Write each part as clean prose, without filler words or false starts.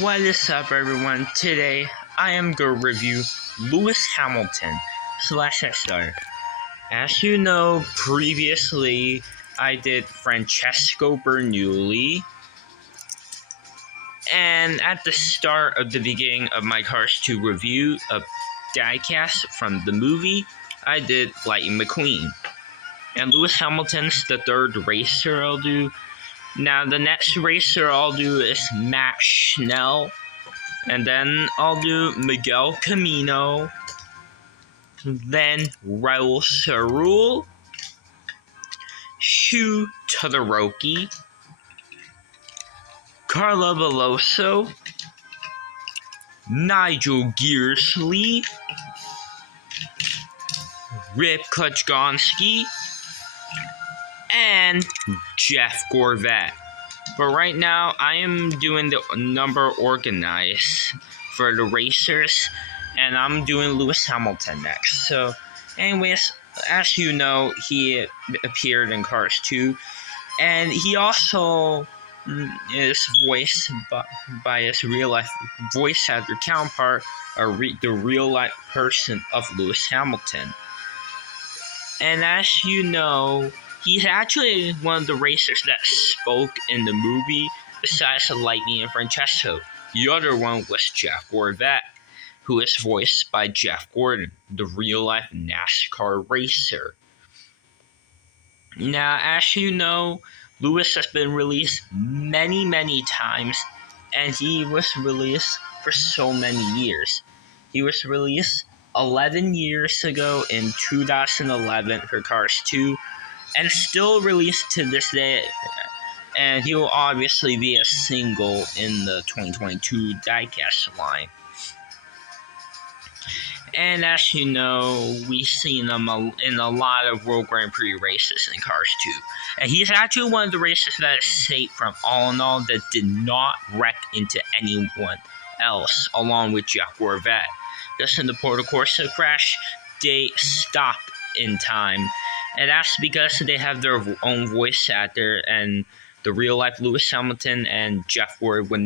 What is up, everyone? Today I am going to review Lewis Hamilton /SR. As you know, previously I did Francesco Bernoulli, and at the start of the beginning of my Cars 2 review of Diecast from the movie, I did Lightning McQueen. And Lewis Hamilton's the third racer I'll do. Now, the next racer I'll do is Matt Schnell. And then I'll do Miguel Camino. Then Raul Cerul. Shu Todoroki. Carla Veloso. Nigel Gearsley. Rip Kuchgonski. And Jeff Gorvet. But right now, I am doing the number organized for the racers, and I'm doing Lewis Hamilton next. So, anyways, as you know, he appeared in Cars 2, and he also is voiced by his real-life voice actor counterpart, the real-life person of Lewis Hamilton. And as you know, he's actually one of the racers that spoke in the movie, besides Lightning and Francesco. The other one was Jeff Gorvet, who is voiced by Jeff Gordon, the real-life NASCAR racer. Now, as you know, Lewis has been released many times, and he was released for so many years. He was released 11 years ago in 2011 for Cars 2, and still released to this day, and he will obviously be a single in the 2022 Diecast line. And as you know, we've seen him in a lot of World Grand Prix races in Cars 2. And he's actually one of the racers that escaped from All in All that did not wreck into anyone else, along with Jeff Gorvet. Just in the Porto Corsa crash, they stopped in time. And that's because they have their own voice actor, and the real-life Lewis Hamilton and Jeff Ward do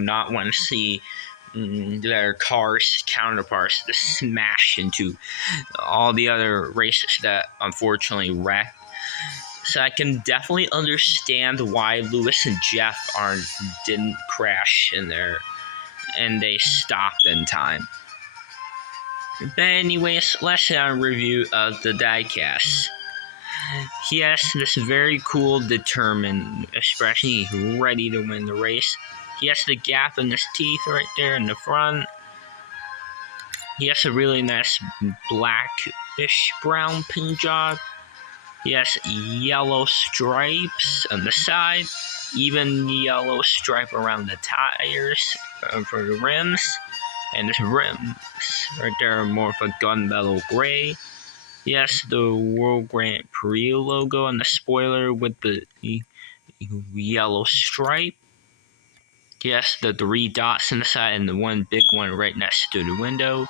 not want to see their cars counterparts to smash into all the other races that unfortunately wrecked. So I can definitely understand why Lewis and Jeff didn't crash in there, and they stopped in time. But anyways, let's have a review of the Diecast. He has this very cool, determined expression. He's ready to win the race. He has the gap in his teeth right there in the front. He has a really nice blackish brown paint job. He has yellow stripes on the side, even yellow stripe around the tires for the rims. And his rims right there are more of a gunmetal gray. He has the World Grand Prix logo on the spoiler with the yellow stripe. He has the 3 dots on the side and the one big one right next to the window.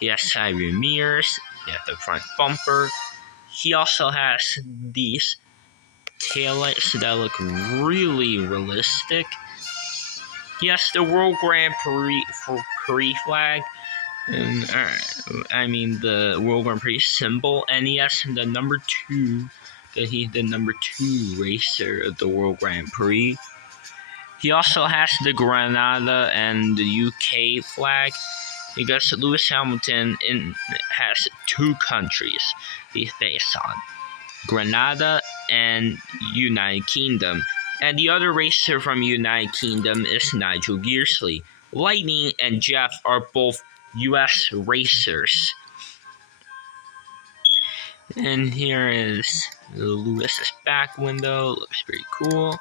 He has side view mirrors. He has the front bumper. He also has these taillights that look really realistic. He has the World Grand Prix flag, and the World Grand Prix symbol, and he has the number 2, that he's the number 2 racer of the World Grand Prix. He also has the Grenada and the UK flag, because Lewis Hamilton has 2 countries he's based on, Grenada and United Kingdom. And the other racer from United Kingdom is Nigel Gearsley. Lightning and Jeff are both US racers. And here is Lewis's back window. Looks pretty cool.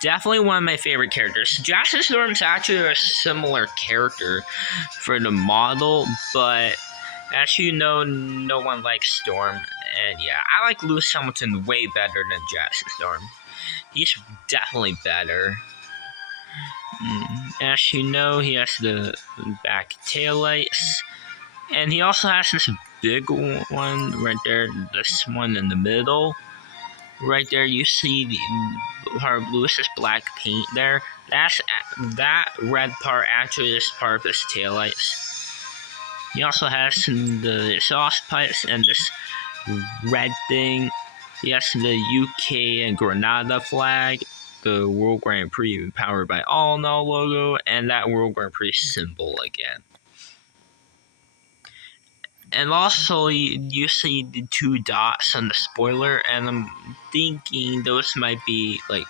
Definitely one of my favorite characters. Jackson Storm is actually a similar character for the model, but as you know, no one likes Storm. And yeah, I like Lewis Hamilton way better than Jackson Storm. He's definitely better. As you know, he has the back taillights. And he also has this big one right there. This one in the middle. Right there you see part of Lewis's black paint there. That red part actually is part of his taillights. He also has the exhaust pipes and this red thing. He has the UK and Grenada flag, the World Grand Prix powered by All in All logo, and that World Grand Prix symbol again. And also, you see the 2 dots on the spoiler, and I'm thinking those might be like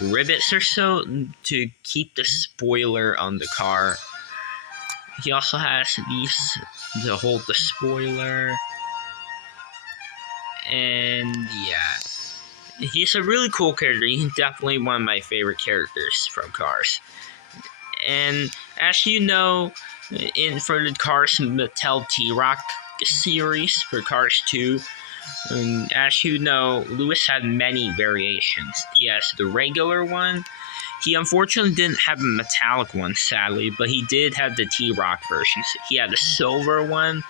rivets or so to keep the spoiler on the car. He also has these to hold the spoiler. And yeah, he's a really cool character. He's definitely one of my favorite characters from Cars. And as you know, for the Cars Mattel T-Rock series for Cars 2, as you know, Lewis had many variations. He has the regular one. He unfortunately didn't have a metallic one, sadly, but he did have the T-Rock versions. He had a silver one,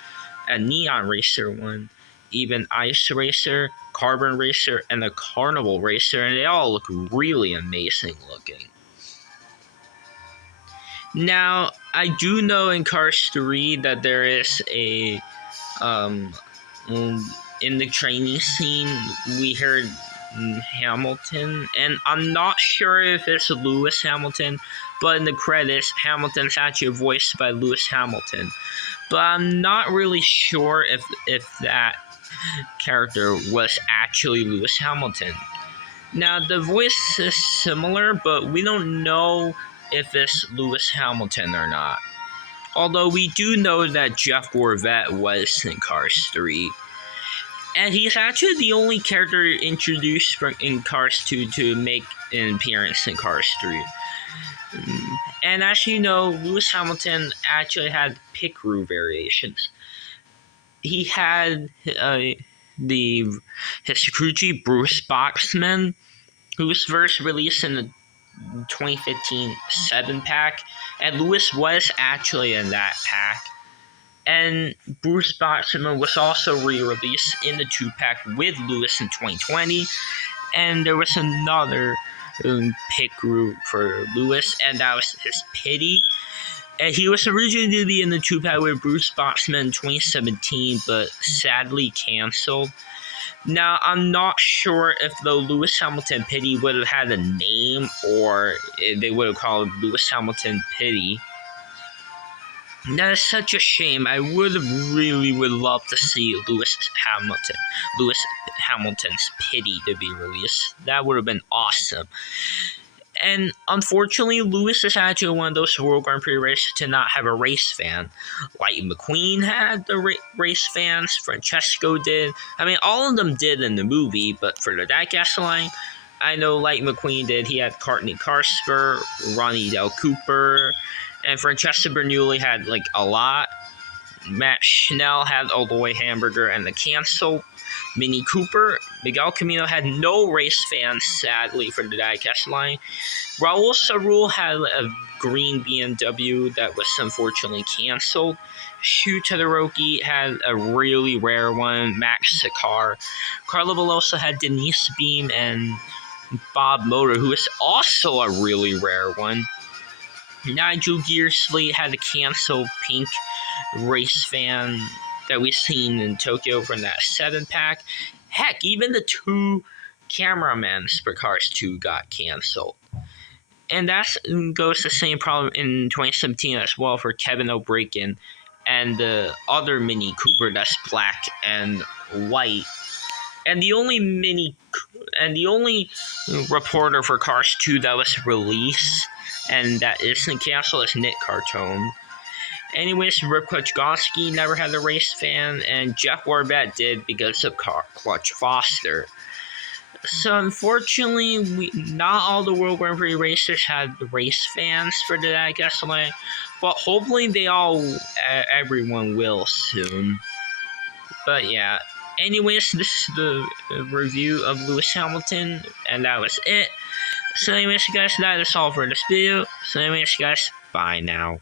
a neon racer one, even ice racer, carbon racer, and a carnival racer, and they all look really amazing looking. Now, I do know in Cars 3 that there is a in the training scene we heard Hamilton, and I'm not sure if it's Lewis Hamilton, but in the credits Hamilton's actually voiced by Lewis Hamilton, but I'm not really sure if that character was actually Lewis Hamilton. Now the voice is similar, but we don't know if it's Lewis Hamilton or not, although we do know that Jeff Gorvette was in Cars 3. And he's actually the only character introduced in Cars 2 to make an appearance in Cars 3. And as you know, Lewis Hamilton actually had pit crew variations. He had his crew chief, Bruce Boxman, who was first released in the 2015 7-pack, and Lewis was actually in that pack. And Bruce Boxman was also re-released in the 2-pack with Lewis in 2020. And there was another pit crew for Lewis, and that was his Pity. And he was originally to be in the 2-pack with Bruce Boxman in 2017, but sadly canceled. Now, I'm not sure if the Lewis Hamilton Pity would have had a name, or they would have called Lewis Hamilton Pity. That is such a shame. I would love to see Lewis Hamilton's Pity to be released. That would have been awesome. And unfortunately, Lewis is actually one of those World Grand Prix races to not have a race fan. Lightning McQueen had the race fans. Francesco did. I mean, all of them did in the movie, but for the Diecast line, I know Lightning McQueen did. He had Courtney Carspur, Ronnie Del Cooper, and Francesco Bernoulli had like a lot. Matt Schnell had Aloy Hamburger and the canceled Mini Cooper. Miguel Camino had no race fans, sadly, for the Diecast line. Raul Sarul had a green BMW that was unfortunately canceled. Shu Todoroki had a really rare one, Max Sakar. Carlo Veloso had Denise Beam and Bob Motor, who is also a really rare one. Nigel Gearsley had a canceled pink race fan that we've seen in Tokyo from that 7-pack. Heck, even the 2 cameramen for Cars 2 got canceled. And that goes the same problem in 2017 as well for Kevin O'Brien and the other Mini Cooper that's black and white. And the only reporter for Cars 2 that was released and that isn't canceled is Nick Cartone. Anyways, Rip Kutchkowski never had a race fan, and Jeff Gorvette did because of Clutch Foster. So unfortunately, not all the World Grand Prix racers had race fans for the Diecast line, but hopefully everyone will soon. But yeah, anyways, this is the review of Lewis Hamilton, and that was it. So anyways, guys, that is all for this video. So anyways, guys, bye now.